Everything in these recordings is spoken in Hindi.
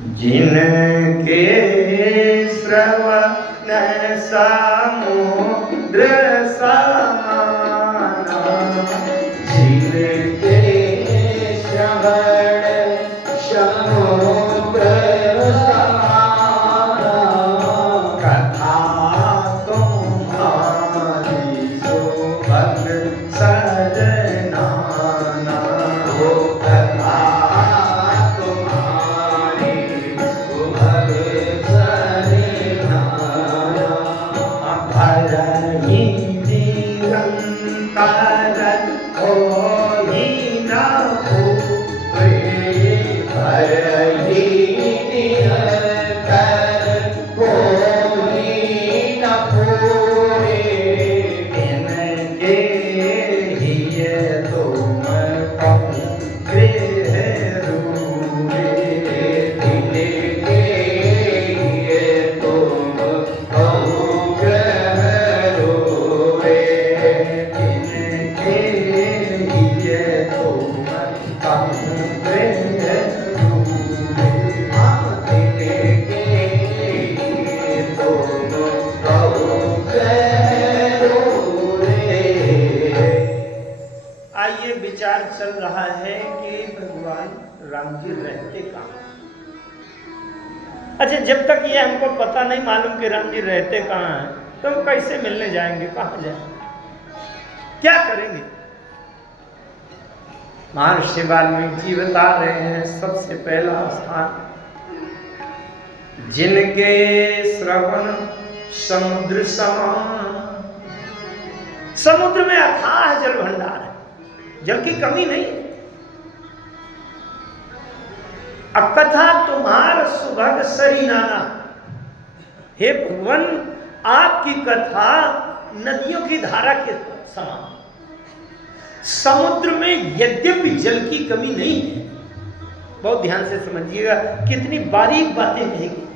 जिनके श्रवण समुद्र समाना, जिनके श्रवण समुद्र समाना, कथा तुम्हारी सुभग सजनाना, वो कथा चल रहा है कि भगवान राम जी रहते कहाँ। अच्छा, जब तक ये हमको पता नहीं मालूम कि राम जी रहते कहाँ हैं, तो हम कैसे मिलने जाएंगे, कहाँ जाएंगे, क्या करेंगे। महर्षि वाल्मीकि जी बता रहे हैं, सबसे पहला स्थान जिनके श्रवण समुद्र समान। समुद्र में अथाह जल भंडार है, जल की कमी नहीं। अकथा तुम्हार सुभग सरी नाना, हे भगवान आपकी कथा नदियों की धारा के समान। समुद्र में यद्यपि जल की कमी नहीं है, बहुत ध्यान से समझिएगा, कितनी बारीक बातें कहेगी।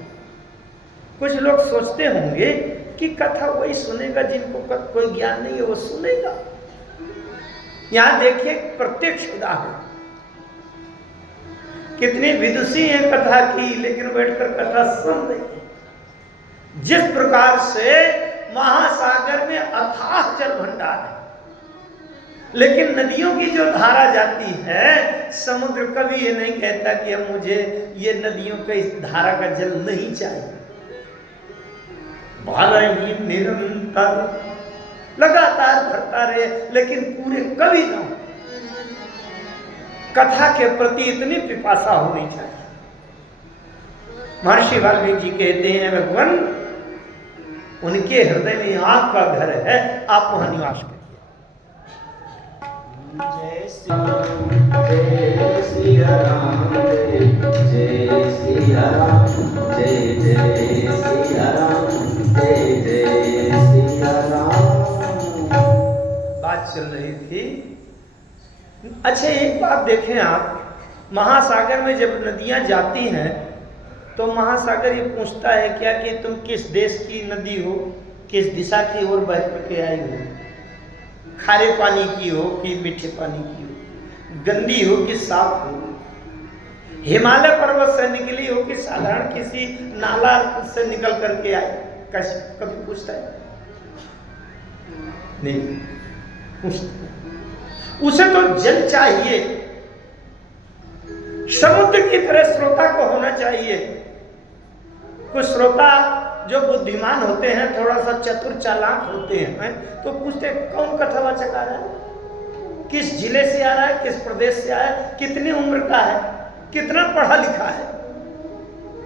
कुछ लोग सोचते होंगे कि कथा वही सुनेगा जिनको कोई ज्ञान नहीं है, वो सुनेगा। यहां देखिए प्रत्यक्ष उदाहरण, कितनी विदुषी है कथा की, लेकिन बैठकर कथा सुन रही है। जिस प्रकार से महासागर में अथाह जल भंडार है, लेकिन नदियों की जो धारा जाती है, समुद्र कभी ये नहीं कहता कि अब मुझे ये नदियों के इस धारा का जल नहीं चाहिए। ही निरंतर लगातार भरता रहे, लेकिन पूरे कभी ना हो। कथा के प्रति इतनी पिपासा होनी चाहिए। महर्षि वाल्मीकि जी कहते हैं, भगवान उनके हृदय में आपका घर है, आप वहां निवास करिए। जय श्री राम, जय श्री राम, जय जय श्री राम, जय जय श्री राम। बात चल रही थी। अच्छा, एक बात देखें आप, महासागर में जब नदियां जाती हैं तो महासागर ये पूछता है क्या कि तुम किस देश की नदी हो, किस दिशा की ओर बह करके आई हो, खारे पानी की हो कि मीठे पानी की हो, गंदी हो कि साफ हो, हिमालय पर्वत से निकली हो कि साधारण किसी नाला से निकल करके आई, कभी पूछता है नहीं, उसे तो जल चाहिए। समुद्र की तरह श्रोता को होना चाहिए। कुछ श्रोता जो बुद्धिमान होते हैं, थोड़ा सा चतुर चालाक होते हैं, तो पूछते कौन कथावाचक आ रहा है, किस जिले से आ रहा है, किस प्रदेश से आया है, कितनी उम्र का है, कितना पढ़ा लिखा है।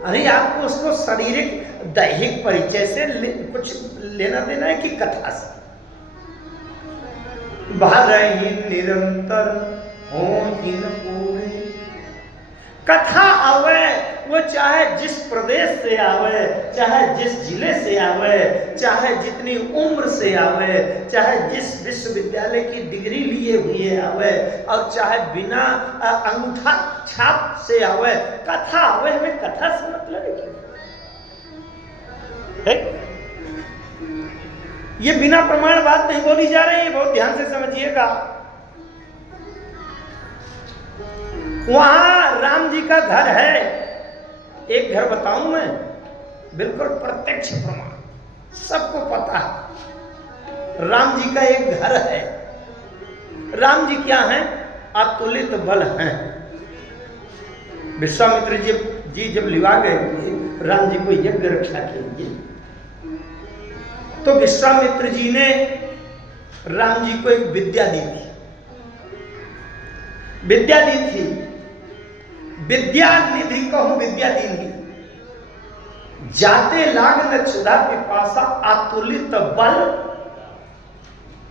अरे आपको उसको शारीरिक दैहिक परिचय से कुछ लेना देना है कि कथा से। ही निरंतर हो दिन पूरे, कथा आवे वो चाहे जिस प्रदेश से आवे, चाहे जिस जिले से आवे, चाहे जितनी उम्र से आवे, चाहे जिस विश्वविद्यालय की डिग्री लिए हुए आवे, और चाहे बिना अंगूठा छाप से आवे, कथा आवे। हमें कथा से मतलब है। ये बिना प्रमाण बात नहीं बोली जा रही है, बहुत ध्यान से समझिएगा। वहां राम जी का घर है, एक घर बताऊं मैं, बिल्कुल प्रत्यक्ष प्रमाण, सबको पता है। राम जी का एक घर है। राम जी क्या हैं? अतुलित बल हैं। विश्वामित्र जी जब लिवा गए थे राम जी को यज्ञ रक्षा के लिए, तो विश्वामित्र जी ने राम जी को एक विद्या दी थी। विद्या दी थी, विद्या निधि कहूं विद्या दी नहीं। जाते लाग न क्षुधा पिपासा, अतुलित बल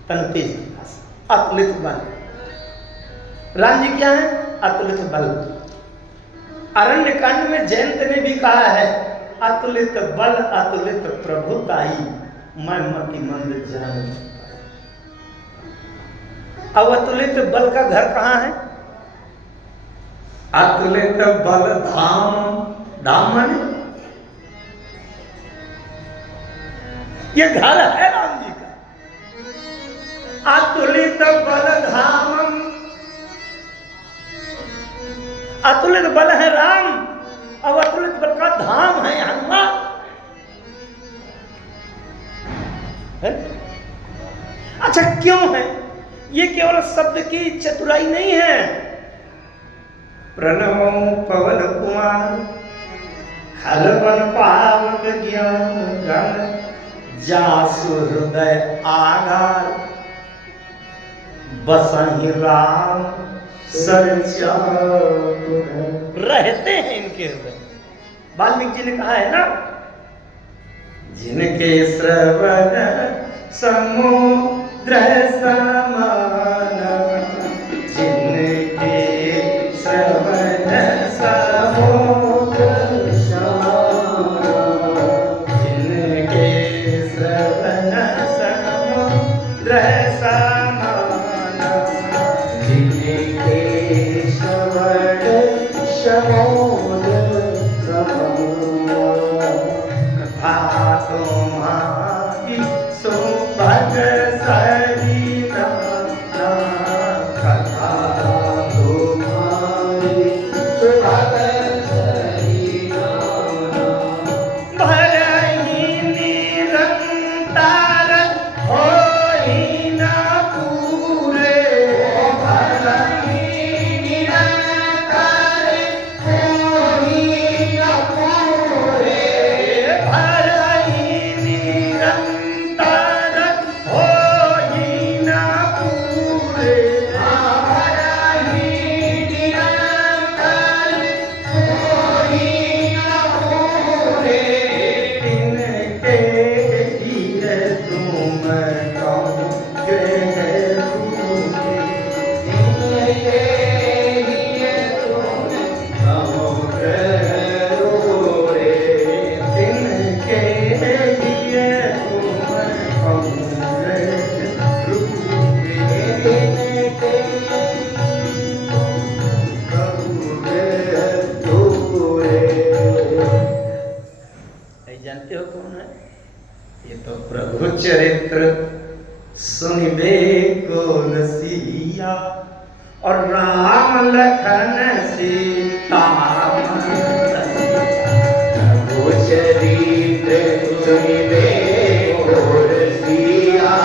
तन तेज पिपासा। अतुलित बल, राम जी क्या है? अतुलित बल। अरण्य कांड में जयंत ने भी कहा है, अतुलित बल अतुलित प्रभुताई, मैं मति मंद जान। अब अतुलित बल का घर कहां है? अतुलित बल धाम, धाम माने ये घर है राम जी का। अतुलित बल धामम, अतुलित बल है राम, अब अतुलित बल का धाम है हनुमान। अच्छा क्यों है? ये केवल शब्द की चतुराई नहीं है। प्रणवो पवन कुमार, खलबन पावक ज्ञान गण, जासु हृदय आगार, बसहि राम रहते हैं इनके हृदय। वाल्मीकि जी ने कहा है ना, जिनके श्रवण समुद्र समान, जिनके श्रवण समुद्र समान, जिनके श्रवण समुद्र समान, जिनके श्रवण समुद्र समान, कथा तुम्हारी सुभग सरीना, कथा तुम्हारी सुभग सरीना, भरहि निरंतर होहि न पूरे, भरहि निरंतर होहि न पूरे, भरहि निरंतर होहि न पूरे, भरहि निरंतर होहि न पूरे, तिनके हिय तुम कौन ग्रह भूखे, तिनके हिय तुम कौन ग्रह रोरे, तिनके हिय तुम कौन ग्रह रूपे, तिनके जानते हो कौन है? ये तो प्रभु चरित्र सुनिबे को रसिया, और राम लखन सीता प्रभु चरित्र सुनिबे को रसिया,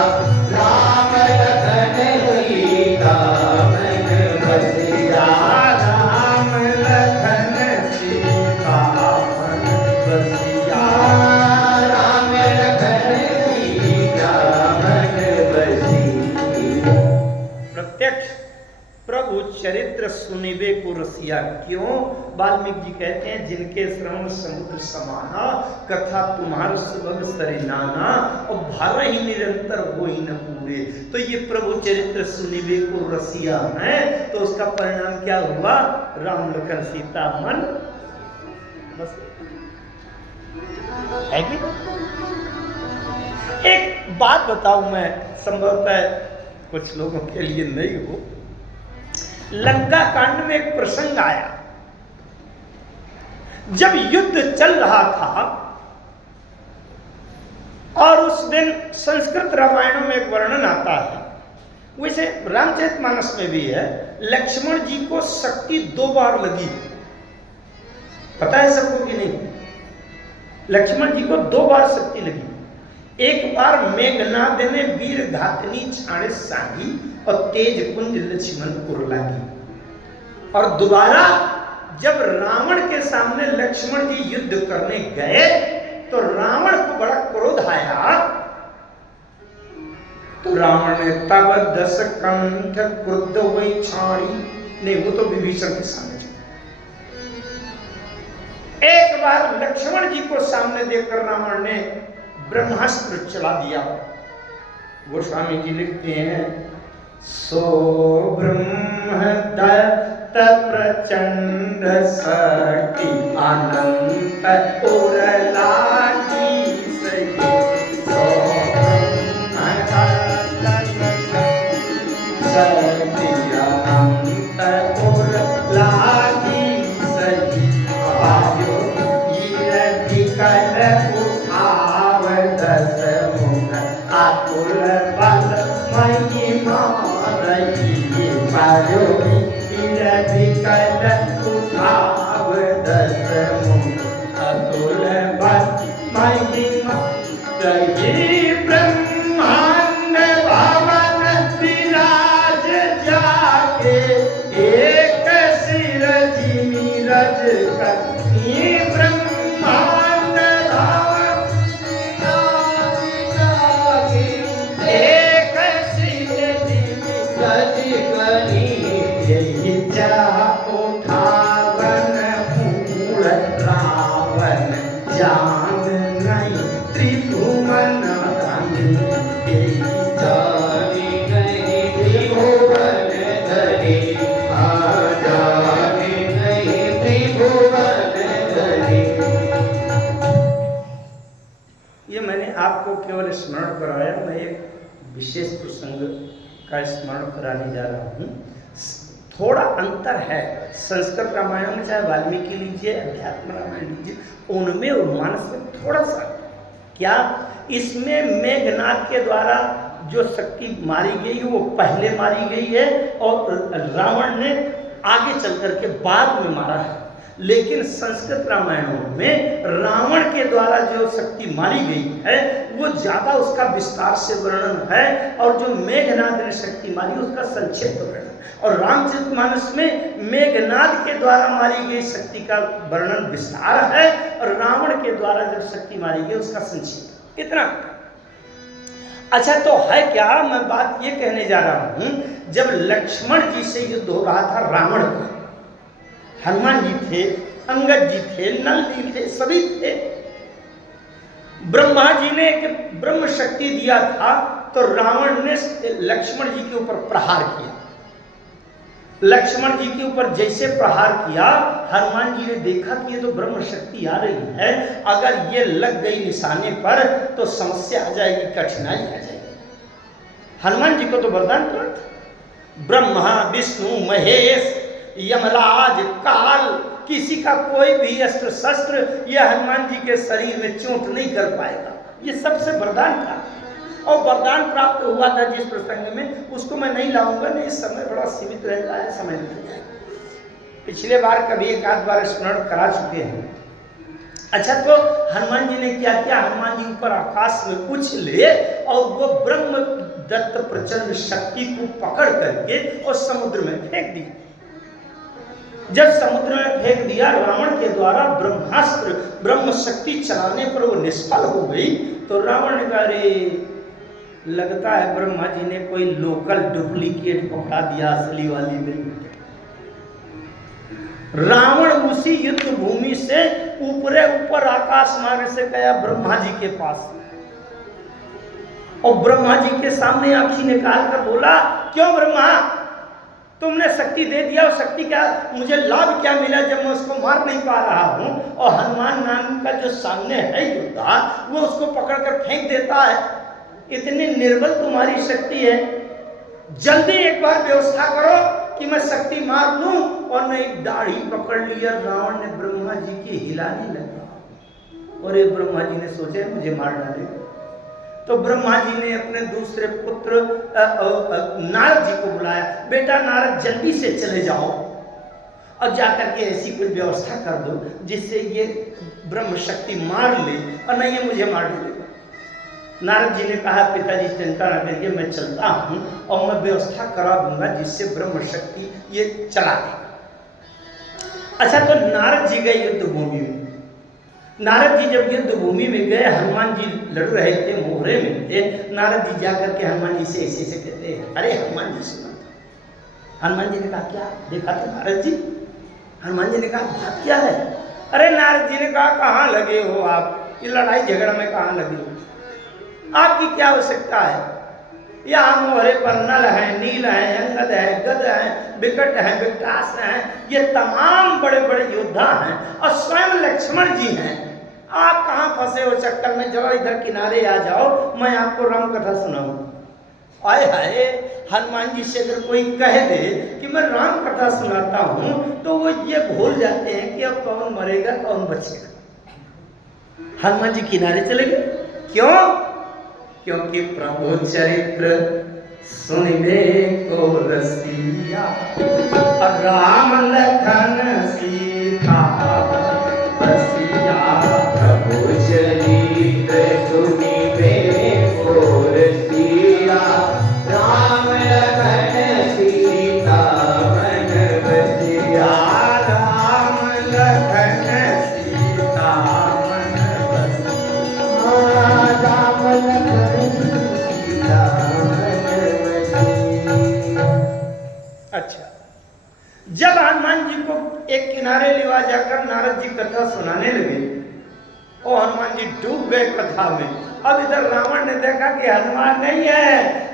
राम लखन सीता मन बसिया, राम लखन सीता मन बसिया, राम लखन सीता मन बसिया। प्रत्यक्ष प्रभु चरित्र सुनिबे को रसिया। क्यों? वाल्मीकि जी कहते हैं, जिनके श्रवण समुद्र समाना, कथा तुम्हार सुभग सरिनाना, और भर ही निरंतर हो ही न पूरे। तो ये प्रभु चरित्र सुनिबे को रसिया है, तो उसका परिणाम क्या हुआ? राम लखन सीता मन बस है कि? एक बात बताऊं मैं, संभवतः कुछ लोगों के लिए नहीं हो। लंका कांड में एक प्रसंग आया, जब युद्ध चल रहा था, और उस दिन संस्कृत रामायणों में एक वर्णन आता है, वैसे रामचरितमानस में भी है, लक्ष्मण जी को शक्ति 2 बार लगी। पता है सबको कि नहीं? लक्ष्मण जी को 2 बार शक्ति लगी। एक बार मेघनाद ने वीर घातनी छाणे सांगी और तेज कुंज लक्ष्मण पुर लागी। और दोबारा जब रावण के सामने लक्ष्मण जी युद्ध करने गए तो रावण को बड़ा क्रोध आया। तो रावण ने तब 10 कंठ क्रुद्ध हुई छाड़ी। नहीं, वो तो विभीषण के सामने चला। एक बार लक्ष्मण जी को सामने देखकर रावण ने ब्रह्मास्त्र चला दिया। गोस्वामी जी लिखते हैं, सो ब्रह्मदत्त प्रचंड शक्ति अनंत उर लागी सही। सो ब्रह्मदत्त शक्ति अनंत उर लागी सही। आयो गिरधि कर उठाव 10 मुख आकुल बल महिमा रही। आयो गिरधि कर उठाव 10 मुख आकुल बल महिमा रही। ब्रह्मांड भवन विराज जाके एक सिर जिमि रज करी। ब्रह्मांड भवन विराज जाके एक सिर जिमि रज करी। यही जा उठावन मूल रावण जान नहीं त्रिभुवन धनी। यही जानी नहीं त्रिभुवन धनी। जानी नहीं त्रिभुवन धनी। ये मैंने आपको केवल स्मरण कराया। मैं एक विशेष प्रसंग का स्मरण कराने जा रहा हूँ। थोड़ा अंतर है संस्कृत रामायण में, चाहे वाल्मीकि लीजिए, अध्यात्म रामायण लीजिए, उनमें और मानस में थोड़ा सा। क्या इसमें मेघनाद के द्वारा जो शक्ति मारी गई वो पहले मारी गई है और रावण ने आगे चल करके बाद में मारा है। लेकिन संस्कृत रामायणों में रावण के द्वारा जो शक्ति मारी गई है वो ज्यादा उसका विस्तार से वर्णन है और जो मेघनाद ने शक्ति मारी उसका संक्षिप्त वर्णन। और रामचरितमानस में मेघनाद के द्वारा मारी गई शक्ति का वर्णन विस्तार है और रावण के द्वारा जो शक्ति मारी गई उसका संक्षिप्त। इतना। अच्छा, तो है क्या? मैं बात ये कहने जा रहा हूं, जब लक्ष्मण जी से युद्ध हो रहा था रावण का, हनुमान जी थे, अंगद जी थे, नल जी थे, सभी थे। ब्रह्मा जी ने एक ब्रह्म शक्ति दिया था तो रावण ने लक्ष्मण जी के ऊपर प्रहार किया। लक्ष्मण जी के ऊपर जैसे प्रहार किया, हनुमान जी ने देखा कि ये तो ब्रह्म शक्ति आ रही है, अगर ये लग गई निशाने पर तो समस्या आ जाएगी, कठिनाई आ जाएगी। हनुमान जी को तो वरदान प्राप्त, ब्रह्मा विष्णु महेश यमराज काल, किसी का कोई भी अस्त्र शस्त्र यह हनुमान जी के शरीर में चोट नहीं कर पाएगा। ये सबसे वरदान था और वरदान प्राप्त हुआ था जिस प्रसंग में, उसको मैं नहीं लाऊंगा, नहीं, समय बड़ा सीमित रहता है, समय निकल जाएगा। पिछले बार कभी एक आध बार स्मरण करा चुके हैं। अच्छा, तो हनुमान जी ने क्या किया? हनुमान जी ऊपर आकाश में उछले और वो ब्रह्म दत्त प्रचंड शक्ति को पकड़ करके और समुद्र में फेंक दी। जब समुद्र में फेंक दिया, रावण के द्वारा ब्रह्मास्त्र ब्रह्म शक्ति चलाने पर वो निष्फल हो गई। तो रावण ने कहा, अरे लगता है ब्रह्मा जी ने कोई लोकल डुप्लीकेट पकड़ा दिया, असली वाली नहीं। रावण उसी युद्ध भूमि से ऊपर आकाश मार्ग से गया ब्रह्मा जी के पास और ब्रह्मा जी के सामने आंखी निकाल कर बोला, क्यों ब्रह्मा, तुमने शक्ति दे दिया और शक्ति क्या, मुझे लाभ क्या मिला जब मैं उसको मार नहीं पा रहा हूं? और हनुमान नाम का जो सामने है योद्धा, वो उसको पकड़कर फेंक देता है। इतनी निर्बल तुम्हारी शक्ति है, जल्दी एक बार व्यवस्था करो कि मैं शक्ति मार लूं। और नहीं, दाढ़ी पकड़ लिया रावण ने, ब्रह्मा जी की हिलाने लगा और ये ब्रह्मा जी ने सोचा मुझे मार डालेगा। तो ब्रह्मा जी ने अपने दूसरे पुत्र नारद जी को बुलाया, बेटा नारद जल्दी से चले जाओ और जाकर के ऐसी कोई व्यवस्था कर दो जिससे ये ब्रह्म शक्ति मार ले, और नहीं ये मुझे मार देगा। नारद जी ने कहा पिताजी चिंता न करिए, मैं चलता हूँ और मैं व्यवस्था करा दूंगा जिससे ब्रह्म शक्ति ये चला देगा। अच्छा, तो नारद जी गए युद्ध भूमि में। नारद जी जब युद्ध भूमि में गए, हनुमान जी लड़ रहे थे, मोहरे में थे। नारद जी जाकर के हनुमान जी से ऐसे कहते हैं, अरे हनुमान जी सुना। हनुमान जी ने कहा क्या देखा था नारद जी? हनुमान जी ने कहा बात क्या है? अरे नारद जी ने कहा कहाँ लगे हो आप, ये लड़ाई झगड़ा में कहाँ लगे हो, आपकी क्या आवश्यकता है? यहाँ मोहरे पर नल है, नील है, अंगद है, गद है, विकट है, विकटास है, ये तमाम बड़े बड़े योद्धा हैं और स्वयं लक्ष्मण जी हैं। आप कहाँ फंसे हो चक्कर में? जरा इधर किनारे आ जाओ, मैं आपको राम कथा सुनाऊं। आए हाय, हनुमान जी से अगर कोई कह दे कि मैं राम कथा सुनाता हूं तो वो ये भूल जाते हैं कि अब कौन मरेगा कौन बचेगा। हनुमान जी किनारे चले गए। क्यों? क्योंकि प्रभु चरित्र सुनने को रसिया, राम लखन सीता बसिया। प्रभु चरित्र सुनिबे को रसिया, राम लखन सीता मन बसिया। राम लखन सीता मन बसिया, राम लखन सीता मन बसिया। अच्छा, जब हनुमान जी को एक किनारे लिवा जाकर नारद जी कथा सुनाने लगे और हनुमान जी डूब गए कथा में। अब इधर रावण ने देखा कि हनुमान नहीं है,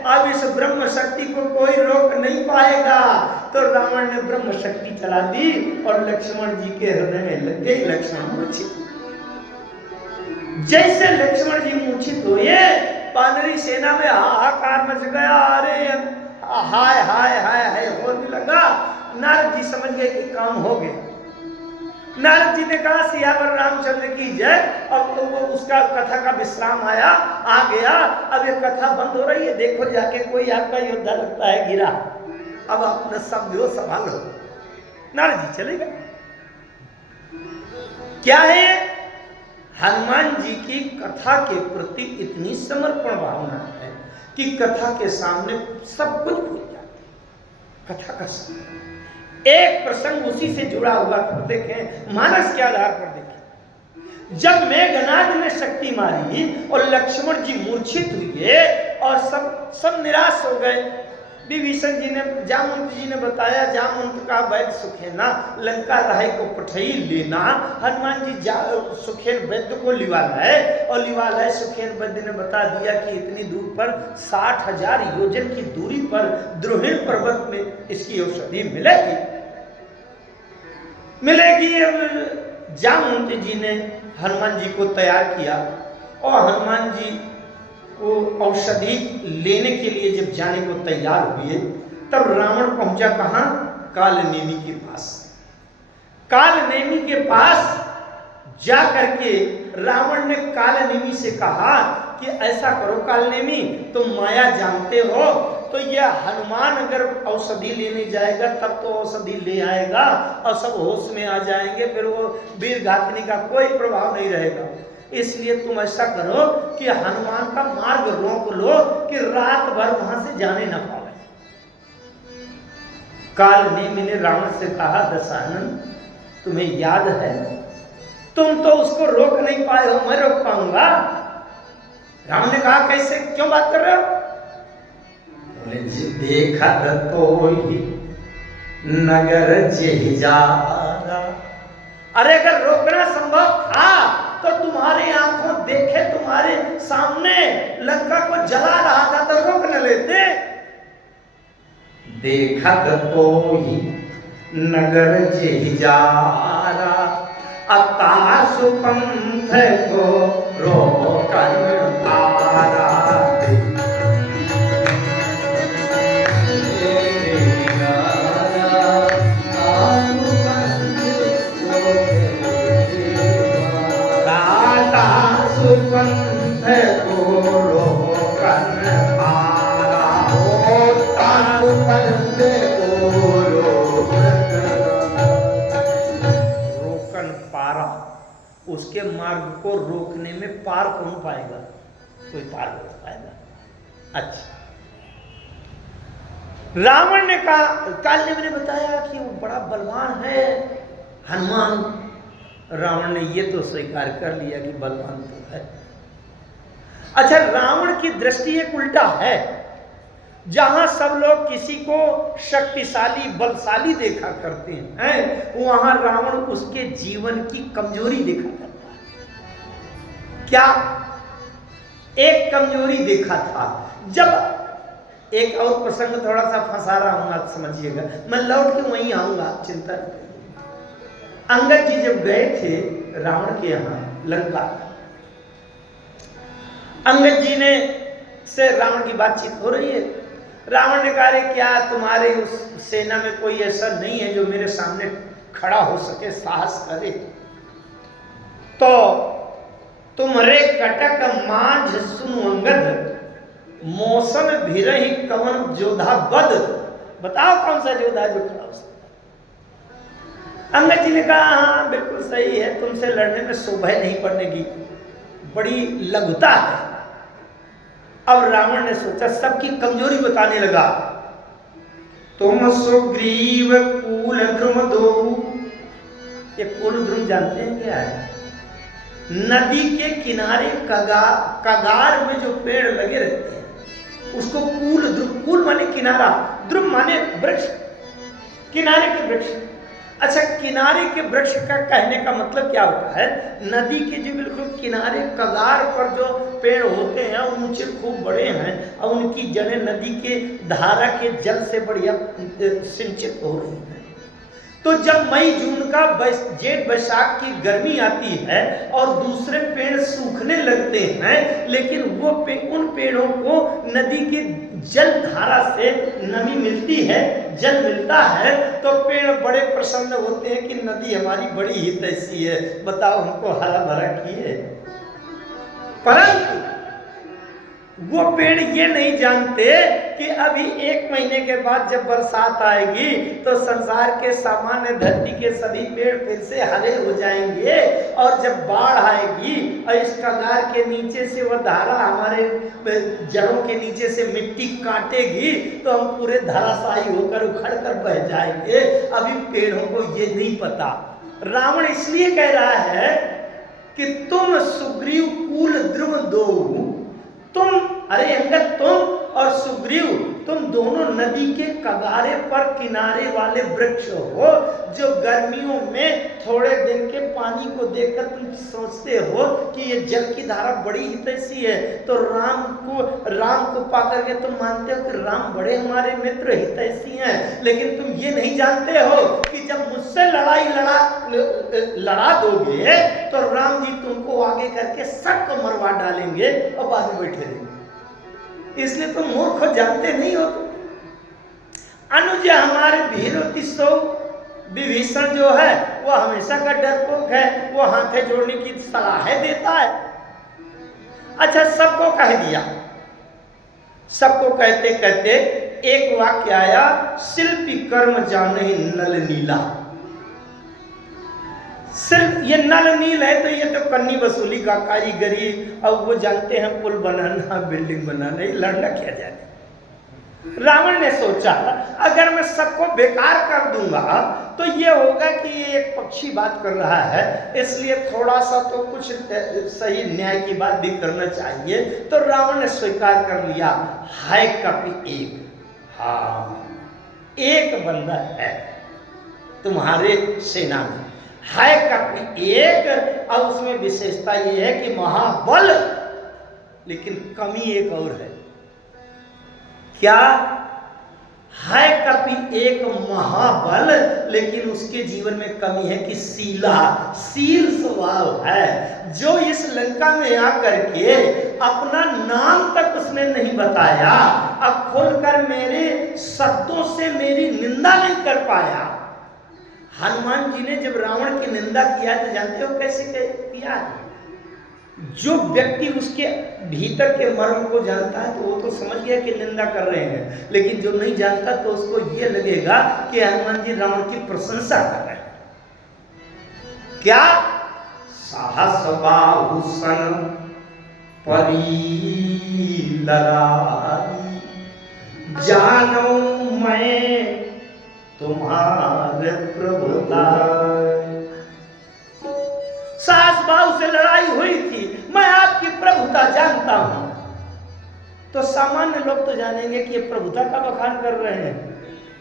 अब इस ब्रह्म शक्ति को कोई रोक नहीं पाएगा, तो रावण ने ब्रह्म शक्ति चला दी और लक्ष्मण जी के हृदय में लग गई। लक्ष्मण मूर्छित। जैसे लक्ष्मण जी मूर्छित हुए, वानरी सेना में हाहाकार मच गया। अरे हाय हाय हाय हाय होने लगा। नारद जी समझ गए कि काम हो गया। नारद जी ने कहा सियावर रामचंद्र की जय। अब तो वो उसका कथा का विश्राम आया, आ गया। अब ये कथा बंद हो रही है, देखो जाके कोई आपका योद्धा लगता है गिरा, अब अपना समझो संभालो। नारद जी चले गए। क्या है? हनुमान जी की कथा के प्रति इतनी समर्पण भावना है कि कथा के सामने सब कुछ भूल जाते। कथा का समय एक प्रसंग उसी से जुड़ा हुआ कर देखें, मानस के आधार पर देखें। जब मेघनाद ने शक्ति मारी और लक्ष्मण जी मूर्छित हुए और सब निराश हो गए। विभीषण जी ने, जामवंत जी ने बताया, जामवंत का वैद्य सुखेना लंका राय को पठई लेना। हनुमान जी सुखेन वैद्य को लिवा लाए और लिवा लाए। सुखेन वैद्य ने बता दिया कि इतनी दूर पर 60,000 योजन की दूरी पर द्रोहिण पर्वत में इसकी औषधि मिलेगी। अब जामवंत जी ने हनुमान जी को तैयार किया और हनुमान जी वो औषधि लेने के लिए जब जाने को तैयार हुए, तब रावण पहुंचा कहां? कालनेमी के पास। कालनेमी के पास जा करके रावण ने कालनेमी से कहा कि ऐसा करो कालनेमी, तुम माया जानते हो, तो यह हनुमान अगर औषधि लेने जाएगा तब तो औषधि ले आएगा और सब होश में आ जाएंगे, फिर वो वीर घातनी का कोई प्रभाव नहीं रहेगा। इसलिए तुम ऐसा करो कि हनुमान का मार्ग रोक लो कि रात भर वहां से जाने न पाए। कालनेमी ने रावण से कहा, दशानन तुम्हें याद है, तुम तो उसको रोक नहीं पाए हो, मैं रोक पाऊंगा? रावण ने कहा कैसे, क्यों बात कर रहे हो? बोले जी देखा तो ही नगर जेहिजारा। अरे अगर रोकना संभव था तो तुम्हारी आंखों देखे तुम्हारे सामने लंका को जला रहा था तो रोक न लेते। देखा तो ही नगर जेहिजारा, अतासु पंथ को रोकन पारा। पंथ को रोकन पारा, हो तासु पंथ को रोकन। उसके मार्ग को रोकने में पार कौन पाएगा? कोई पार नहीं पाएगा। अच्छा, रावण ने कहा, काल ने बताया कि वो बड़ा बलवान है हनुमान। रावण ने ये तो स्वीकार कर लिया कि बलवान तो है। अच्छा, रावण की दृष्टि एक उल्टा है। जहां सब लोग किसी को शक्तिशाली बलशाली देखा करते हैं, वहां रावण उसके जीवन की कमजोरी देखा करता है। क्या? एक कमजोरी देखा था। जब एक और प्रसंग थोड़ा सा फंसा रहा हूं, आप समझिएगा, मैं लौट के वहीं आऊंगा, चिंता नहीं। अंगद जी जब गए थे रावण के यहां लंका, अंगद जी ने से रावण की बातचीत हो रही है। रावण ने कहा, क्या तुम्हारे उस सेना में कोई ऐसा नहीं है जो मेरे सामने खड़ा हो सके, साहस करे? तो तुम्हारे कटक मांझ सुनु अंगद, मौसम भिरहि कवन जोधा बद। बताओ कौन सा जोधा जो खड़ा हो सकता? अंगद जी ने कहा, हाँ बिल्कुल सही है, तुमसे लड़ने में शोभा नहीं पड़ने की, बड़ी लघुता है। अब रावण ने सोचा, सबकी कमजोरी बताने लगा। तुम सुग्रीव कूल द्रुम दो। ये कूल द्रुम जानते हैं क्या है? नदी के किनारे कगार में जो पेड़ लगे रहते हैं उसको कूल द्रुम, कूल माने किनारा, द्रुम माने वृक्ष, किनारे के वृक्ष। अच्छा, किनारे के वृक्ष का कहने का मतलब क्या होता है? नदी के जो बिल्कुल किनारे कगार पर जो पेड़ होते हैं, ऊंचे खूब बड़े हैं और उनकी जड़ें नदी के धारा के जल से बढ़िया सिंचित हो रही हैं। तो जब मई जून का जेठ वैशाख की गर्मी आती है और दूसरे पेड़ सूखने लगते हैं, लेकिन वो उन पेड़ों को नदी के जल धारा से नमी मिलती है, जल मिलता है, तो पेड़ बड़े प्रसन्न होते हैं कि नदी हमारी बड़ी हितैषी है, बताओ हमको हरा भरा किए। परंतु वो पेड़ ये नहीं जानते कि अभी 1 महीने के बाद जब बरसात आएगी तो संसार के सामान्य धरती के सभी पेड़ फिर से हरे हो जाएंगे, और जब बाढ़ आएगी और इस कगार के नीचे से वह धारा हमारे जड़ों के नीचे से मिट्टी काटेगी तो हम पूरे धराशायी होकर उखड़ कर बह जाएंगे। अभी पेड़ों को ये नहीं पता। रावण इसलिए कह रहा है कि तुम सुग्रीव कूल द्रुम दो, तुम, अरे अंगद, तुम और सुग्रीव, तुम दोनों नदी के कगारे पर किनारे वाले वृक्ष हो, जो गर्मियों में थोड़े दिन के पानी को देखकर तुम सोचते हो कि ये जल की धारा बड़ी हितैषी है। तो राम को पाकर के तुम मानते हो कि राम बड़े हमारे मित्र हितैषी हैं, लेकिन तुम ये नहीं जानते हो कि जब मुझसे लड़ा दोगे तो राम जी तुमको आगे करके सबको मरवा डालेंगे और बाद में बैठे रहेंगे। इसलिए तुम मूर्ख हो, जानते नहीं हो। तुम अनुज हमारे भीरोति सो, विभीषण जो है वो हमेशा का डरपोक है, वो हाथे जोड़ने की सलाहें देता है। अच्छा, सबको कह दिया, सबको कहते कहते एक वाक्य आया, शिल्पी कर्म जाने नल नीला। सिर्फ ये नल नील है तो ये तो कन्नी वसूली का कारीगरी, अब वो जानते हैं पुल बनाना, बिल्डिंग बनाना, ये लड़ना क्या जाने। रावण ने सोचा अगर मैं सबको बेकार कर दूंगा तो ये होगा कि ये एक पक्षी बात कर रहा है, इसलिए थोड़ा सा तो कुछ सही न्याय की बात भी करना चाहिए। तो रावण ने स्वीकार कर लिया, हाय कपि एक, हाँ एक बंदा है तुम्हारे सेना में, है कपि एक, और उसमें विशेषता ये है कि महाबल, लेकिन कमी एक और है। क्या है? कपि एक महाबल, लेकिन उसके जीवन में कमी है कि शील स्वभाव है। जो इस लंका में आकर के अपना नाम तक उसने नहीं बताया, अब खोलकर मेरे शब्दों से मेरी निंदा नहीं कर पाया। हनुमान जी ने जब रावण की निंदा किया तो जानते हो कैसे किया? जो व्यक्ति उसके भीतर के मर्म को जानता है तो वो तो समझ गया कि निंदा कर रहे हैं, लेकिन जो नहीं जानता तो उसको ये लगेगा कि हनुमान जी रावण की प्रशंसा कर रहे हैं। क्या? साहस बाहुसन परी लड़ाई, जानो मैं तुम्हारे प्रभुता। सास बहू से लड़ाई हुई थी, मैं आपकी प्रभुता जानता हूं। तो सामान्य लोग तो जानेंगे कि ये प्रभुता का बखान कर रहे हैं,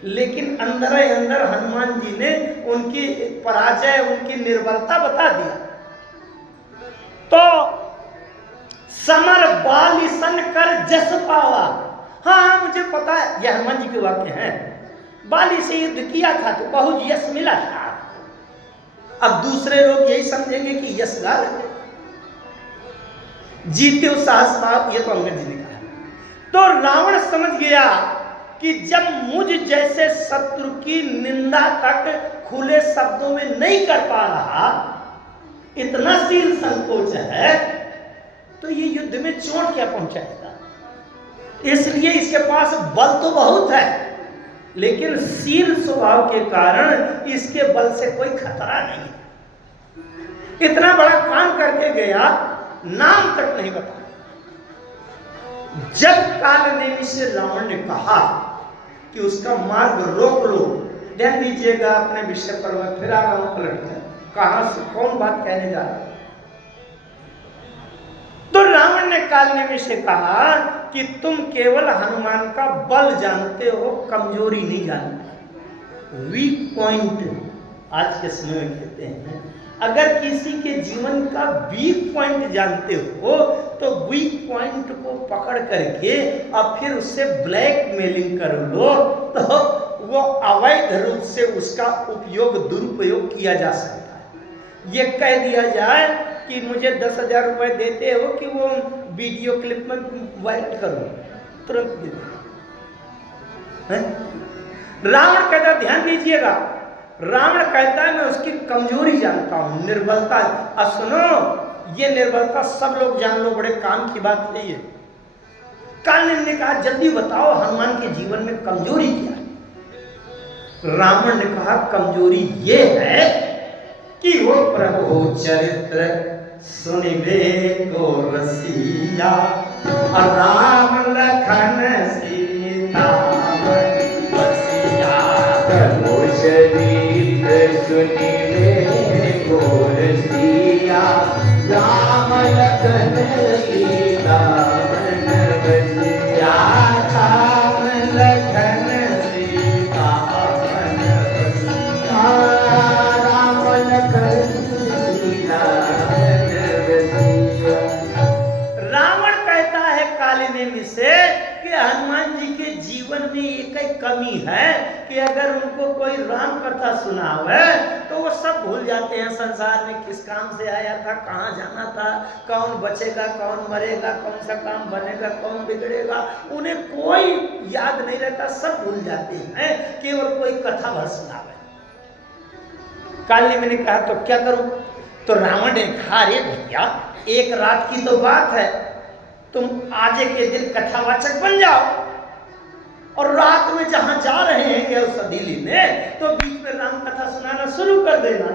लेकिन अंदर ही अंदर हनुमान जी ने उनकी पराजय, उनकी निर्बलता बता दिया। तो समर बालिसन कर जस पावा। हाँ, मुझे पता है, यह हनुमान जी के वाक्य हैं। बाली से युद्ध किया था तो बहुत यश मिला था। अब दूसरे लोग यही समझेंगे कि यश गा रहे, जीते साहस भाव, ये तो अंगद जी ने कहा। तो रावण समझ गया कि जब मुझ जैसे शत्रु की निंदा तक खुले शब्दों में नहीं कर पा रहा, इतना शील संकोच है, तो ये युद्ध में चोट क्या पहुंचाएगा। इसलिए इसके पास बल तो बहुत है, लेकिन शील स्वभाव के कारण इसके बल से कोई खतरा नहीं। इतना बड़ा काम करके गया, नाम तक नहीं बताया। जब कालनेमी से रावण ने कहा कि उसका मार्ग रोक लो, ध्यान दीजिएगा अपने विषय पर, मैं फिर आ रहा हूं पलट कर, कहां से कौन बात कहने जा रहा है। तो रावण ने कालनेमी से कहा कि तुम केवल हनुमान का बल जानते हो, कमजोरी नहीं जानते। वीक पॉइंट आज के समय में कहते हैं। अगर किसी के जीवन का वीक पॉइंट जानते हो तो वीक पॉइंट को पकड़ करके और फिर उससे ब्लैकमेलिंग कर लो, तो वो अवैध रूप से उसका उपयोग, दुरुपयोग किया जा सकता है। ये कह दिया जाए कि मुझे 10,000 रुपए देते हो कि वो वीडियो क्लिप में वायरल करो, तुरंत दे दो। रावण कहता, ध्यान दीजिएगा, रावण कहता है मैं उसकी कमजोरी जानता हूं, निर्बलता। और सुनो, ये निर्बलता सब लोग जान लो, बड़े काम की बात नहीं है। कालनेमी ने कहा जल्दी बताओ हनुमान के जीवन में कमजोरी क्या है। रावण ने कहा कमजोरी ये है कि वो प्रभु चरित्र सुनिबे को रसिया, और राम लखन सीता बसिया। प्रभु चरित्र सुनिबे को रसिया, राम लखन सीता मन बसिया। राम लखन सीता मन बसिया, राम लखन सीता मन बसिया। रावण कहता है कालनेमी से कि हनुमान जी के जीवन में एक ही कमी है कि अगर उनको कोई राम कथा सुनावे तो वो सब भूल जाते हैं। संसार में किस काम से आया था, कहाँ जाना था, कौन बचेगा, कौन मरेगा, कौन सा काम बनेगा, कौन बिगड़ेगा, उन्हें कोई याद नहीं रहता, सब भूल जाते हैं, केवल कोई कथा भर सुनावे। कालनेमी ने कहा तो क्या करूं। तो रावण ने कहा अरे भैया, एक रात की तो बात है, तुम आजे के दिन कथावाचक बन जाओ और रात में जहां जा रहे हैं ये उस हथेली में, तो बीच में राम कथा सुनाना शुरू कर देना।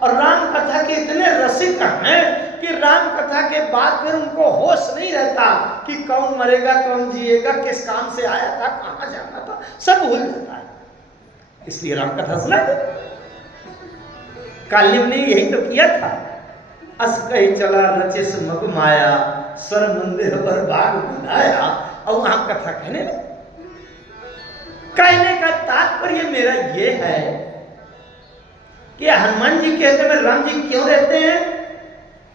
और राम कथा के इतने रसिक हैं कि राम कथा के बाद फिर उनको होश नहीं रहता कि कौन मरेगा, कौन जिएगा, किस काम से आया था, कहां जाना था, सब भूल जाता है। इसलिए राम कथा सुना दे। कालनेमी ने यही तो किया था। अस कही चला रचिस मग माया, स्वर मंदिर पर बाग बनाया, और वहां कथा कहने लगे। कहने का तात्पर्य मेरा ये है कि हनुमान जी के हृदय में राम जी क्यों रहते हैं,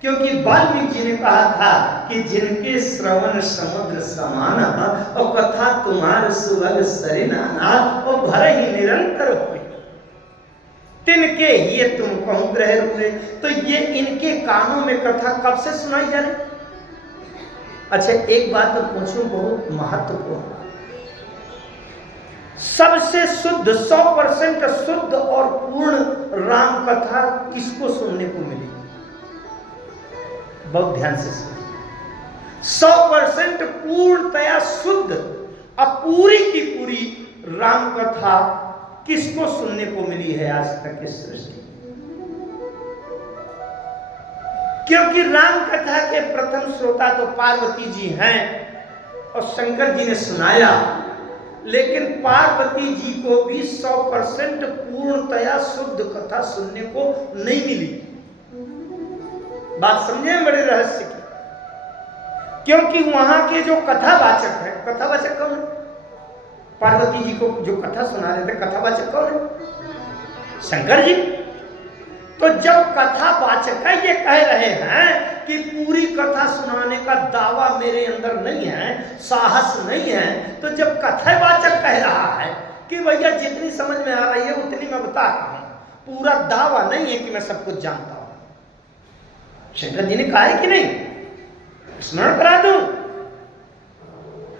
क्योंकि वाल्मीकि जी ने कहा था कि जिनके श्रवण समुद्र समान, और कथा तुम्हार सुभग सरिनाना, और भर ही निरंतर हुए, तिनके ये तुम कहूं ग्रह रूपे। तो ये इनके कानों में कथा कब से सुनाई जा रही। अच्छा, एक बात तो पूछूं, बहुत महत्वपूर्ण, सबसे शुद्ध 100% शुद्ध और पूर्ण राम कथा किसको सुनने को मिली। बहुत ध्यान से सुनिए। 100% पूर्णतया शुद्ध और पूरी की पूरी राम कथा किसको सुनने को मिली है आज तक इस सृष्टि। क्योंकि राम कथा के प्रथम श्रोता तो पार्वती जी हैं और शंकर जी ने सुनाया, लेकिन पार्वती जी को भी 100% पूर्णतया शुद्ध कथा सुनने को नहीं मिली। बात समझे बड़े रहस्य की, क्योंकि वहां के जो कथावाचक है, कथावाचक कौन है? पार्वती जी को जो कथा सुना रहे थे, कथावाचक कौन है? शंकर जी। तो जब कथावाचक ये कह रहे हैं कि पूरी कथा सुनाने का दावा मेरे अंदर नहीं है, साहस नहीं है, तो जब कथावाचक कह रहा है कि भैया जितनी समझ में आ रही है उतनी मैं बता रहा हूं, पूरा दावा नहीं है कि मैं सब कुछ जानता हूं। शंकर जी ने कहा है कि नहीं? स्मरण करा दूं।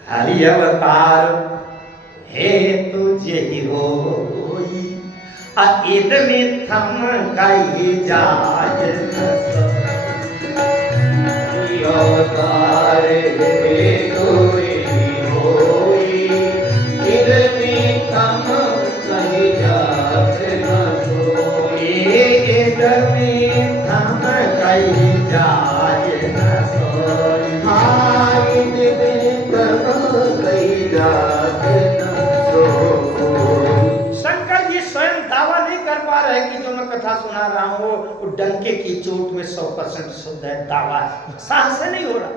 हरि अवतार हे तुझे ही होई, इद में थम गई जाय अवतार हे तुझे होई, इद में थम गई जाय इद में थम गई जाय शंकर जी स्वयं दावा नहीं कर पा रहे कि जो मैं कथा सुना रहा हूं वो डंके की चोट में 100% शुद्ध है, दावा साहस से नहीं हो रहा।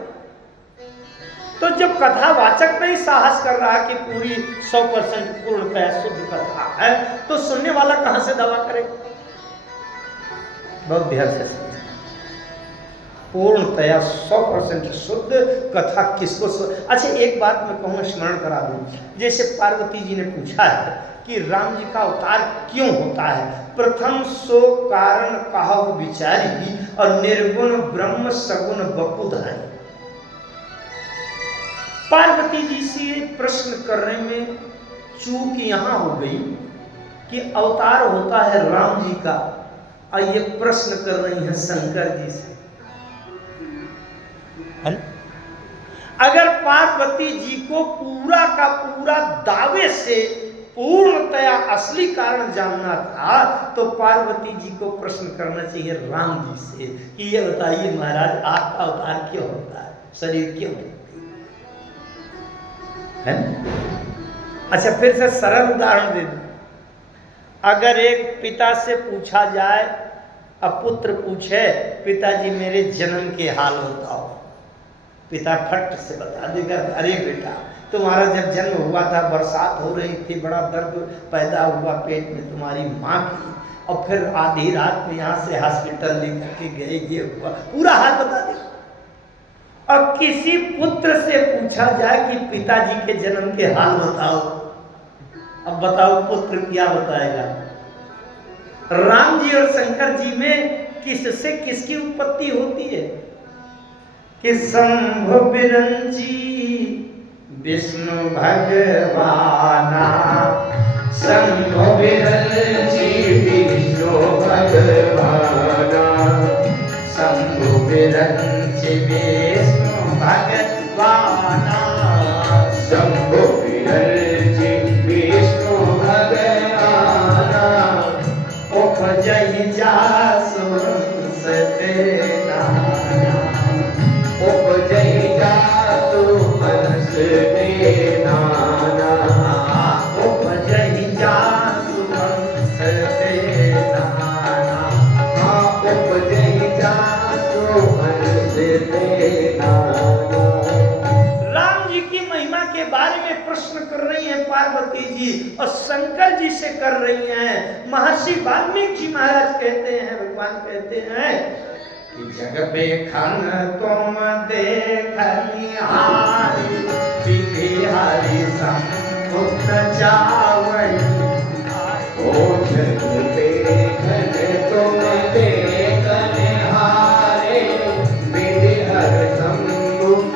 तो जब कथावाचक नहीं साहस कर रहा कि पूरी 100% पूर्णतया शुद्ध कथा है, तो सुनने वाला कहां से दावा करेगा? बहुत ध्यान से समझे, पूर्णतया 100% शुद्ध कथा किसको अच्छा एक बात मैं कहूँ, स्मरण करा दूं। जैसे पार्वती जी ने पूछा है कि राम जी का अवतार क्यों होता है, प्रथम सो कारण कहु विचारी और निर्गुण ब्रह्म सगुण बपुधारी। पार्वती जी से प्रश्न करने में चूक यहां हो गई कि अवतार होता है राम जी का, और ये प्रश्न कर रही हैं शंकर जी से। अगर पार्वती जी को पूरा का पूरा दावे से पूर्णतया असली कारण जानना था, तो पार्वती जी को प्रश्न करना चाहिए राम जी से कि ये बताइए महाराज आपका अवतार क्यों होता है, शरीर क्यों है? अच्छा फिर से सरल उदाहरण दे दूं। अगर एक पिता से पूछा जाए, अब पुत्र पूछे पिताजी मेरे जन्म के हाल बताओ, पिता फट से बता देगा, अरे बेटा तुम्हारा जब जन्म हुआ था बरसात हो रही थी, बड़ा दर्द पैदा हुआ पेट में तुम्हारी माँ की, और फिर आधी रात में यहाँ से हॉस्पिटल लेकर के गए, ये हुआ, पूरा हाल बता दे। और किसी पुत्र से पूछा जाए कि पिताजी के जन्म के हाल बताओ, अब बताओ पुत्र क्या बताएगा? राम जी और शंकर जी में किससे किसकी उत्पत्ति होती है? कि शंभु बिरंजी विष्णु भगवाना, शंभु बिरंजी विष्णु भगवाना, शंभु बिरंजी विष्णु भगवाना, शंभु बिरंजी विष्णु भगवाना, उपजहि जासु सतेना, उपजहि जासु सतेना, उपजहि जासु सतेना, उपजहि जासु सतेना। राम जी की महिमा के बारे में प्रश्न कर रही है पार्वती जी, और शंकर जी से कर रही हैं। महर्षि वाल्मीकि जी महाराज कहते हैं, भगवान कहते हैं कि जग बेखन तुम देखनिहारी, बिहारी संभुत जावई, ओ जग बेखन तुम देखनिहारी, बिहार संभुत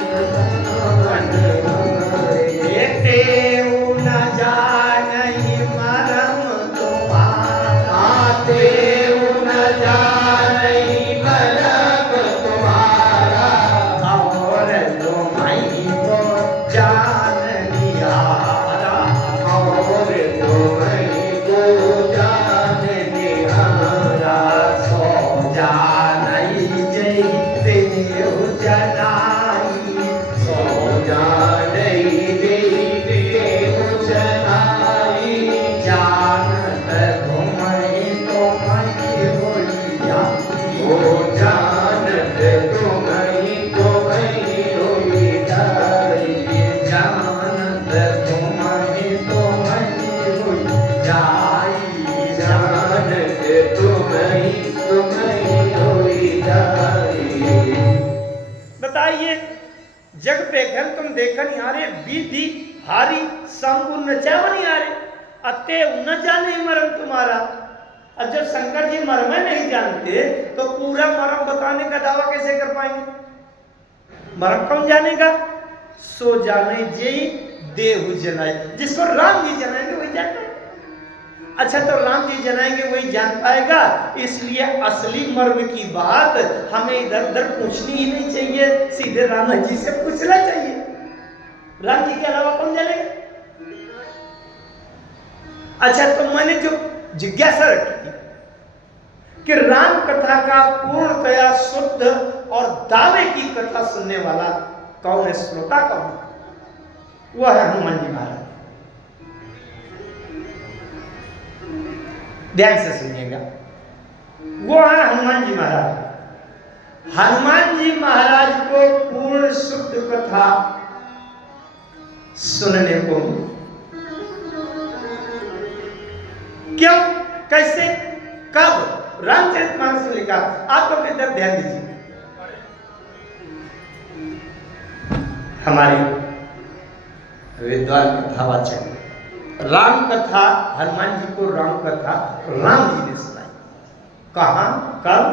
जान निहारा, और जनाई सो जानई देहु जनाई जानत घुमई तो मई होई जान ओ जानत तुम्हि तुम्हि होई जाई जानत घुमई तो मई होई जाई जानत तुम्हि तुम्हि होई जाई। बताइए जग पे घर तुम देखन यारे विधि हारी शंभु नचावन यारे अते न जाने मरम तुम्हारा। अब जब शंकर जी मर्म नहीं जानते तो पूरा मर्म बताने का दावा कैसे कर पाएंगे? मर्म कौन जानेगा? सो जाने जे देहु जनाए, जिसको राम जी जनाएंगे वही जान पाएगा। अच्छा तो राम जी जनाएंगे वही जान पाएगा, इसलिए असली मर्म की बात हमें इधर उधर पूछनी ही नहीं चाहिए, सीधे राम जी से पूछना चाहिए। राम जी के अलावा कौन जानेगा? अच्छा तो मैंने जो जिज्ञासा रखी कि राम कथा का पूर्णतया शुद्ध और दावे की कथा सुनने वाला कौन है, श्रोता कौन है? वह है हनुमान जी महाराज। ध्यान से सुनिएगा, वो है हनुमान जी महाराज। हनुमान जी महाराज को पूर्ण शुद्ध कथा सुनने को मिली। क्यों, कैसे, कब? रामचरितमानस में लिखा। आप लोग इधर ध्यान दीजिए। हमारे विद्वान कथावाचक राम कथा, हनुमान जी को राम कथा राम जी ने सुनाई। कहाँ, कब?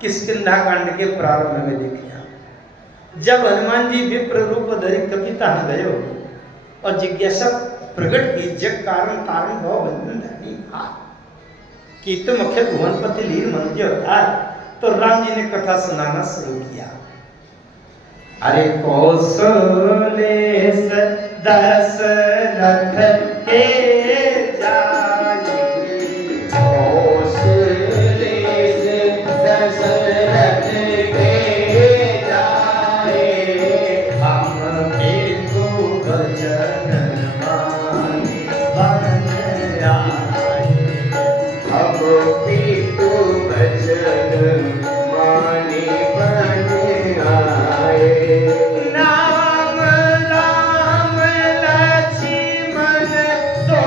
किष्किंधा कांड के प्रारंभ में देखिए आप। जब हनुमान जी विप्र रूप धरि कपिता गए और जिज्ञासा प्रकट की, जग कारण तारण भव बंधन धनी हार कि तुम अखिल भुवनपति लीर मनुज अवतार। तो राम जी ने कथा सुनाना शुरू किया। अरे कौशलेश दशरथ के जाए, कौशलेश दशरथ के जाए, हम बेको भजन माने बन आए। अब पीतु भजन माने बन आए। नाम राम लक्ष्मण दो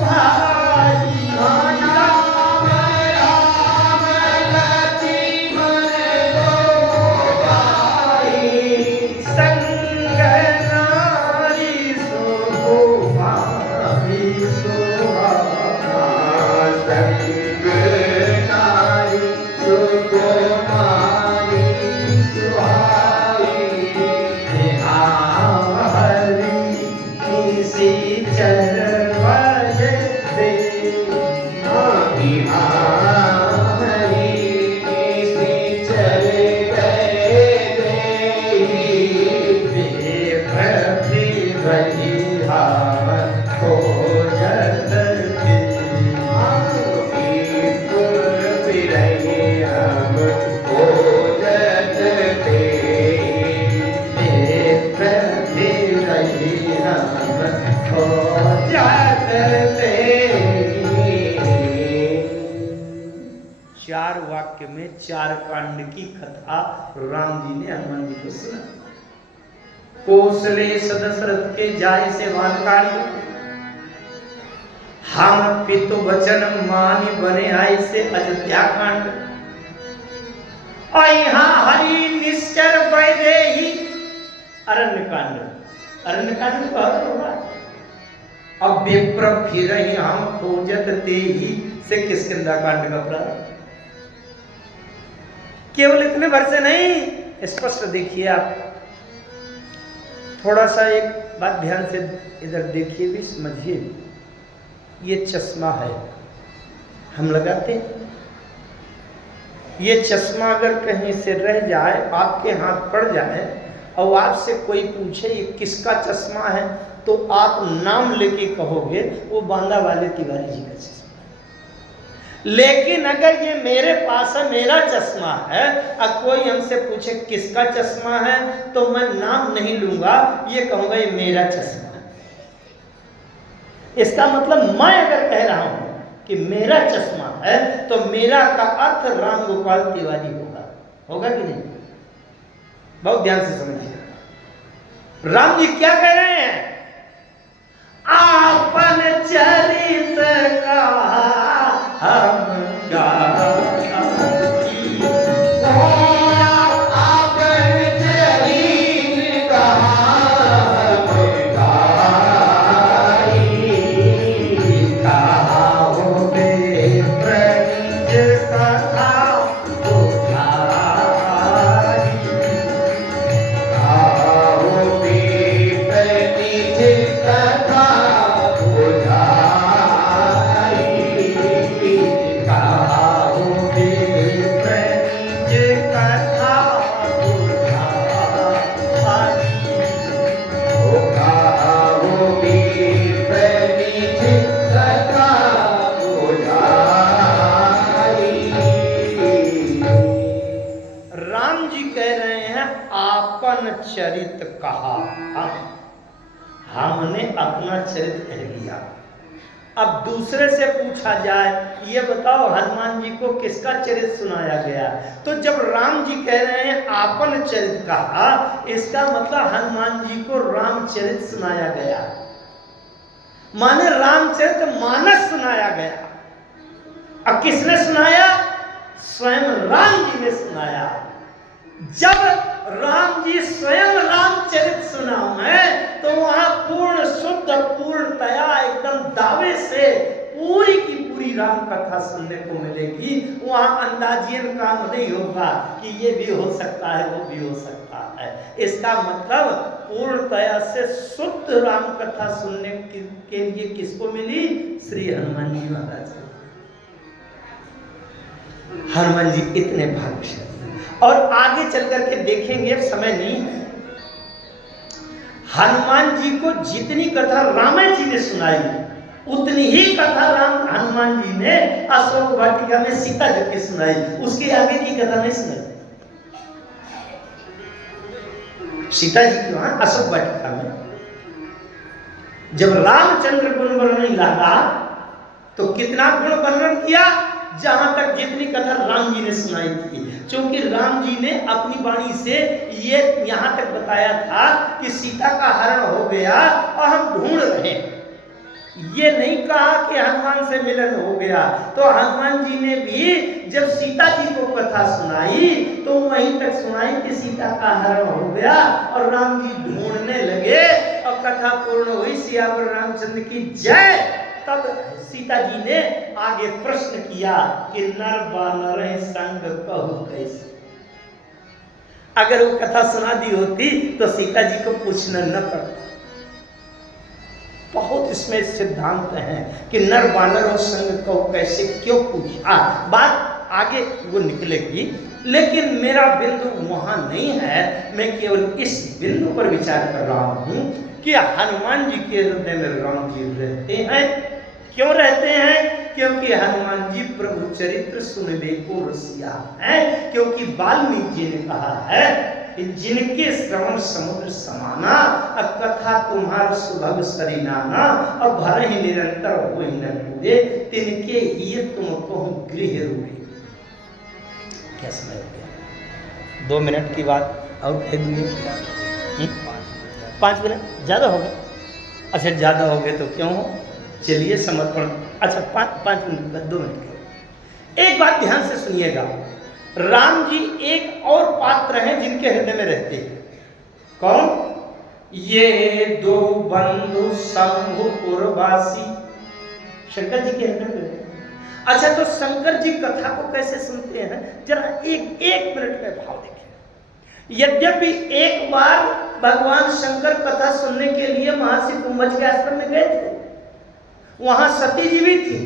भाई, नाम राम लक्ष्मण दो भाई, संग नारी सुकुमारी सुहाई। संग नारी सुकुमारी सुहाई। हरि किसी चरवज दे, हरि किसी चल गए वही हम खोजत थे। हम खोजत थे। चार वाक्य में चार कांड की कथा राम जी ने हनुमान जी को सुना। कौशले दशरथ के जाय से वानकारी, हम पितु वचन मानि बने आए से अयोध्या कांड। और यहाँ हरि निश्चर वैदेही अरण्य कांड। अरण्य कांड तो हर होगा। अब विप्र फिर ही हम खोजत ते ही से किष्किंधा कांड का प्रारंभ। केवल इतने भर से नहीं, स्पष्ट देखिए आप। थोड़ा सा एक बात ध्यान से इधर देखिए भी समझिए। ये चश्मा है, हम लगाते हैं। ये चश्मा अगर कहीं से रह जाए, आपके हाथ पड़ जाए और आपसे कोई पूछे ये किसका चश्मा है, तो आप नाम लेके कहोगे वो बांदा वाले तिवारी जी का चश्मा है। लेकिन अगर ये मेरे पास है, मेरा चश्मा है, अब कोई हमसे पूछे किसका चश्मा है, तो मैं नाम नहीं लूंगा, ये कहूंगा ये मेरा चश्मा है। इसका मतलब मैं अगर कह रहा हूं कि मेरा चश्मा है, तो मेरा का अर्थ राम गोपाल तिवारी होगा। होगा कि नहीं? बहुत ध्यान से समझिए। राम जी क्या कह रहे हैं? आपन चरित का हम चरित कहा, हमने अपना चरित्र कह लिया। अब दूसरे से पूछा जाए, ये बताओ हनुमान जी को किसका चरित्र सुनाया गया? तो जब राम जी कह रहे हैं आपन चरित्र कहा, इसका मतलब हनुमान जी को रामचरित सुनाया गया, माने रामचरित मानस सुनाया गया। अब किसने सुनाया? स्वयं राम जी ने सुनाया। जब राम जी स्वयं रामचरित सुनाए तो वहां पूर्ण शुद्ध पूर्णतया एकदम दावे से पूरी की पूरी राम कथा सुनने को मिलेगी। वहां अंदाजियन काम नहीं होगा कि ये भी हो सकता है, वो भी हो सकता है। इसका मतलब पूर्णतया से शुद्ध राम कथा सुनने के लिए किसको मिली? श्री हनुमान जी महाराज को। हनुमान जी इतने भाग्यशाली। और आगे चल करके देखेंगे, समय नहीं, हनुमान जी को जितनी कथा रामायण जी ने सुनाई उतनी ही कथा हनुमान जी ने अशोक वाटिका में सीता जी की सुनाई। उसके आगे की कथा नहीं सुनाई। सीता जी की वहां अशोक वाटिका में जब रामचंद्र गुण वर्णन लगा तो कितना गुण वर्णन किया, जहां तक जितनी कथा राम जी ने सुनाई थी। क्योंकि राम जी ने अपनी वाणी से ये यहां तक बताया था कि सीता का हरण हो गया और हम ढूंढ रहे हैं। ये नहीं कहा कि हनुमान से मिलन हो गया। तो हनुमान जी ने भी जब सीता जी को कथा सुनाई तो वहीं तक सुनाई कि सीता का हरण हो गया और राम जी ढूंढने लगे और कथा पूर्ण हुई। सियावर रामचंद्र की जय। तब सीता जी ने आगे प्रश्न किया कि नर बानर संग कहू कैसे। अगर वो कथा सुना दी होती तो सीता जी को पूछना न पड़ता। बहुत इसमें सिद्धांत है कि नर बानर संग कहू कैसे क्यों पूछा, बात आगे वो निकलेगी। लेकिन मेरा बिंदु वहां नहीं है, मैं केवल इस बिंदु पर विचार कर रहा हूं कि हनुमान जी के हृदय में राम जी रहते हैं। क्यों रहते हैं? क्योंकि हनुमान जी प्रभु चरित्र सुनने को रसिया है। क्योंकि वाल्मीकि जी ने कहा है कि जिनके श्रवण समुद्र समाना, कथा तुम्हार सुभग सरिनाना, और भर ही निरंतर हो न टूटे, तिनके ही तुम कहूं गृह रूढ़े। क्या समय हो गया? 2 मिनट की बात और कह दूंगी। 5 मिनट ज़्यादा हो गए? अच्छा ज़्यादा हो गए तो क्यों हो, चलिए समर्पण। अच्छा 5 मिनट 2 मिनट। एक बात ध्यान से सुनिएगा, राम जी एक और पात्र हैं जिनके हृदय में रहते हैं। कौन? ये दो बंधु शंभुपुरवासी, शंकर जी के हृदय में रहते हैं। अच्छा तो शंकर जी कथा को कैसे सुनते हैं, जरा एक मिनट में भाव देखें। यद्यपि एक बार भगवान शंकर कथा सुनने के लिए महर्षि कुंभज के आश्रम में गए थे, वहां सती जी भी थी,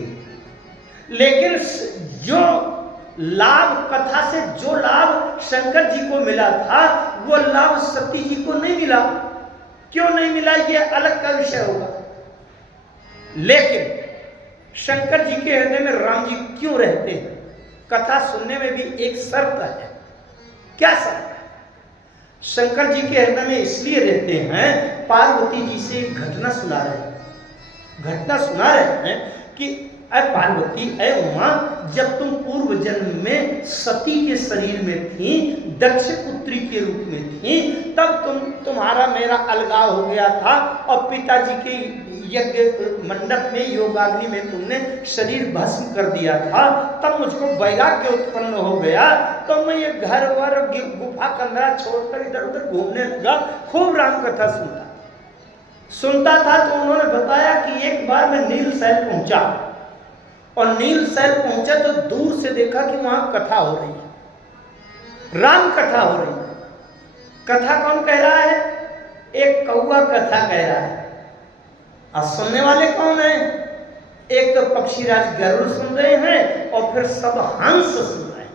लेकिन जो लाभ कथा से जो लाभ शंकर जी को मिला था वो लाभ सती जी को नहीं मिला। क्यों नहीं मिला ये अलग का विषय होगा। लेकिन शंकर जी के हृदय में राम जी क्यों रहते हैं? कथा सुनने में भी एक शर्त है। क्या शर्त है? शंकर जी के हृदय में इसलिए रहते हैं, पार्वती जी से एक घटना सुना रहे हैं कि अय पार्वती, अय उमा, जब तुम पूर्व जन्म में सती के शरीर में थी, दक्ष पुत्री के रूप में थी, तब तुम्हारा मेरा अलगाव हो गया था और पिताजी के यज्ञ मंडप में योगाग्नि में तुमने शरीर भस्म कर दिया था। तब मुझको वैराग्य उत्पन्न हो गया, तो मैं ये घर वर गुफा कंदरा छोड़कर इधर उधर घूमने लगा, खूब राम कथा सुनता था। तो उन्होंने बताया कि एक बार मैं नीलशैल पहुंचा, और नीलशैल पहुंचा तो दूर से देखा कि वहां कथा हो रही है, राम कथा हो रही है। कथा कौन कह रहा है? एक कौवा कथा कह रहा है। और सुनने वाले कौन है? एक तो पक्षीराज गरुड़ सुन रहे हैं और फिर सब हंस सुन रहे हैं।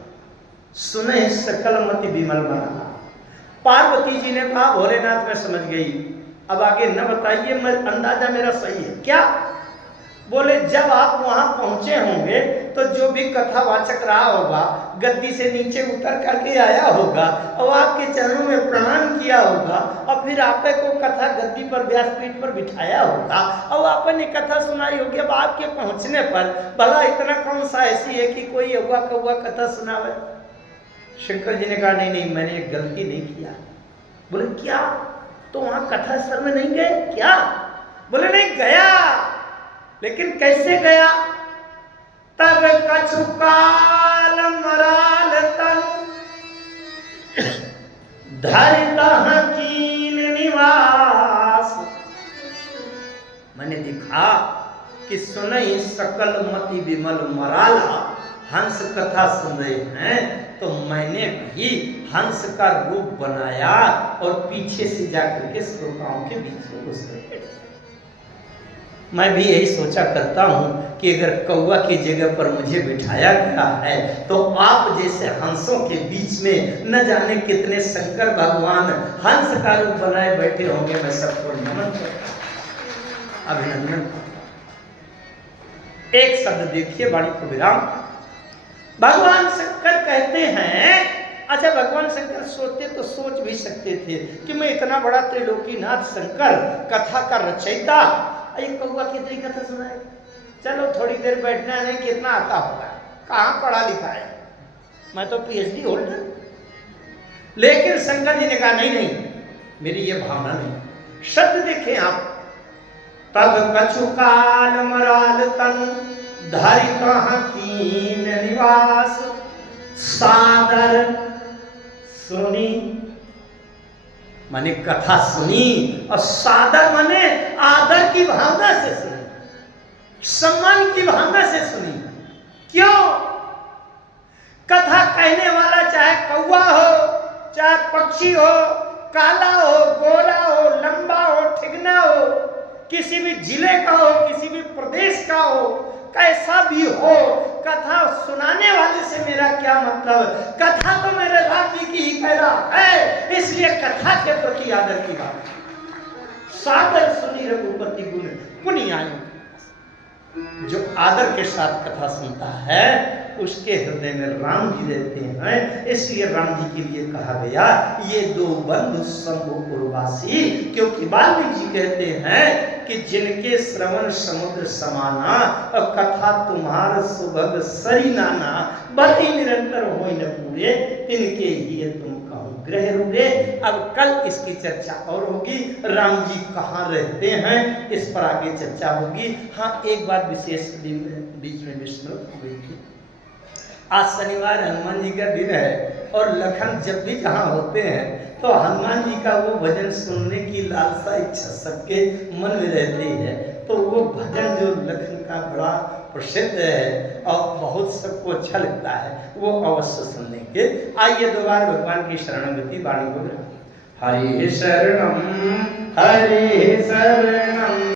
सुने सकल मति विमल मना। पार्वती जी ने कहा, भोलेनाथ मैं समझ गई, अब आगे न बताइए, मैं अंदाजा मेरा सही है क्या? बोले जब आप वहां पहुंचे होंगे तो जो भी कथावाचक रहा होगा गद्दी से नीचे उतर करके आया होगा और आपके चरणों में प्रणाम किया होगा, और फिर आपे को कथा गद्दी पर व्यासपीठ पर बिठाया होगा और आपने कथा सुनाई होगी। अब आपके पहुंचने पर भला इतना कौन सा ऐसी है कि कोई हुआ कौआ कथा सुनावे? शंकर जी ने कहा नहीं नहीं, मैंने एक गलती नहीं किया। बोले क्या? तो वहां कथा स्थल में नहीं गए क्या? बोले नहीं गया, लेकिन कैसे गया? तब कछु काल मराल तनु धरितः कीन निवास। मैंने देखा कि सुनई सकल मति विमल मराला, हंस कथा सुन रहे हैं, तो मैंने भी हंस का रूप बनाया और पीछे से जाकर के श्रोताओं के बीच में घुस गए। मैं भी यही सोचा करता हूँ कि अगर कौवा की जगह पर मुझे बिठाया गया है तो आप जैसे हंसों के बीच में न जाने कितने शंकर भगवान हंस का रूप बनाए बैठे होंगे। मैं सबको नमन करता हूं, अभिनंदन करता हूं। एक शब्द देखिए, वाणी को विराम। भगवान शंकर कहते हैं, अच्छा भगवान शंकर सोचते तो सोच भी सकते थे कि मैं इतना बड़ा त्रिलोकीनाथ शंकर, कथा का रचयिता, ये कौवा कितनी कथा सुनाए? चलो थोड़ी देर बैठना नहीं, कितना आता होगा, कहाँ पढ़ा लिखा है, मैं तो पीएचडी होल्डर। लेकिन शंकर जी ने कहा नहीं नहीं, मेरी ये भावना नहीं। शब्द देखें आप, तब कछु काल मराल तनु धरितः कीन निवास, सादर सुनी, माने कथा सुनी, और सादर माने आदर की भावना से सुनी, सम्मान की भावना से सुनी। क्यों? कथा कहने वाला चाहे कौवा हो, चाहे पक्षी हो, काला हो, गोरा हो, लंबा हो, ठिगना हो, किसी भी जिले का हो, किसी भी प्रदेश का हो, कैसा भी हो, कथा सुनाने वाले से मेरा क्या मतलब? कथा तो मेरे राम जी की ही कह रहा है, इसलिए कथा के प्रति आदर की बात। सादर सुनी रघुपति गुण पुनियायु। जो आदर के साथ कथा सुनता है उसके हृदय में राम जी रहते हैं। इसलिए राम जी के लिए कहा गया ये दो बंधु शंभुपुरवासी, क्योंकि वाल्मीकि जी कहते हैं कि जिनके श्रवण समुद्र समाना और कथा तुम्हार सुभग सरी नाना, बड़ी निरंतर हो न पूरे, तिनके ही तुम कहूँ ग्रह रुगे। अब कल इसकी चर्चा और होगी, राम जी कहाँ रहते हैं इस पर आगे चर्चा होगी। हाँ, एक बात विशेष बीच में विस्मृत हो गई थी। आज शनिवार हनुमान जी का दिन है और लखन जब भी जहाँ होते हैं तो हनुमान जी का वो भजन सुनने की लालसा इच्छा सबके मन में रहती है। तो वो भजन जो लखन का बड़ा प्रसिद्ध है और बहुत सबको अच्छा लगता है, वो अवश्य सुनने के। आइए दोबारा भगवान की शरणगति वाणी को हरे शरणम हरे शरणम